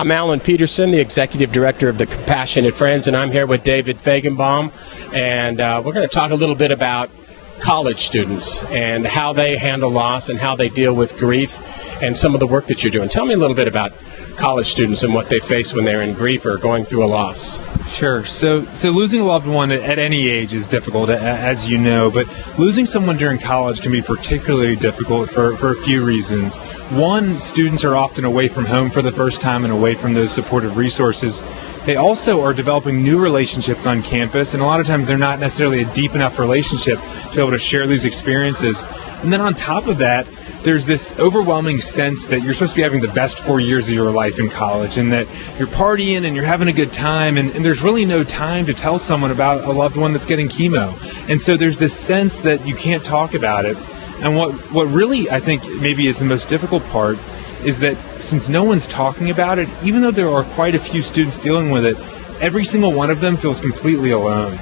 I'm Alan Pedersen, the Executive Director of the Compassionate Friends, and I'm here with David Fajgenbaum, and we're going to talk a little bit about college students and how they handle loss and how they deal with grief and some of the work that you're doing. Tell me a little bit about college students and what they face when they're in grief or going through a loss. Sure. So losing a loved one at any age is difficult, as you know, but losing someone during college can be particularly difficult for a few reasons. One, students are often away from home for the first time and away from those supportive resources. They also are developing new relationships on campus, and a lot of times they're not necessarily a deep enough relationship to be able to share these experiences. And then on top of that, there's this overwhelming sense that you're supposed to be having the best 4 years of your life in college, and that you're partying and you're having a good time, and there's really no time to tell someone about a loved one that's getting chemo. And so there's this sense that you can't talk about it. And what really, I think, maybe is the most difficult part is that since no one's talking about it, even though there are quite a few students dealing with it, every single one of them feels completely alone.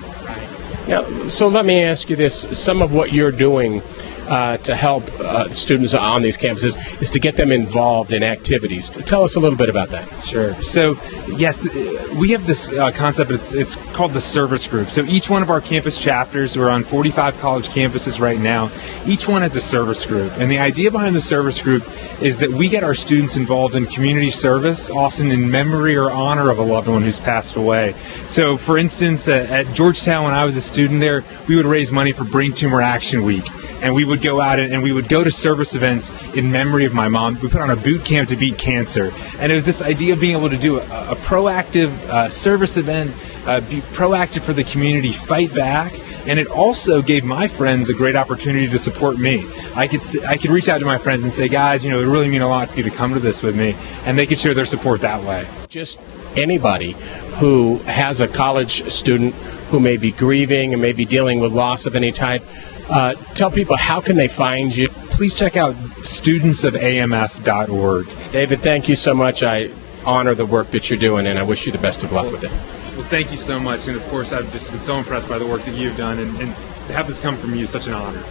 Now, so let me ask you this. Some of what you're doing to help students on these campuses is to get them involved in activities. Tell us a little bit about that. Sure. So, yes, we have this concept. It's called the service group. So each one of our campus chapters, we're on 45 college campuses right now, each one has a service group. And the idea behind the service group is that we get our students involved in community service, often in memory or honor of a loved one who's passed away. So, for instance, at Georgetown, when I was a student there, we would raise money for Brain Tumor Action Week. And we would go out and we would go to service events in memory of my mom. We put on a boot camp to beat cancer. And it was this idea of being able to do a proactive service event, be proactive for the community, fight back. And it also gave my friends a great opportunity to support me. I could reach out to my friends and say, guys, it would really mean a lot for you to come to this with me. And they could show their support that way. Just anybody who has a college student who may be grieving and may be dealing with loss of any type, tell people, how can they find you? Please check out studentsofamf.org. David, thank you so much. I honor the work that you're doing, and I wish you the best of luck with it. Well, thank you so much. And, of course, I've just been so impressed by the work that you've done, and to have this come from you is such an honor.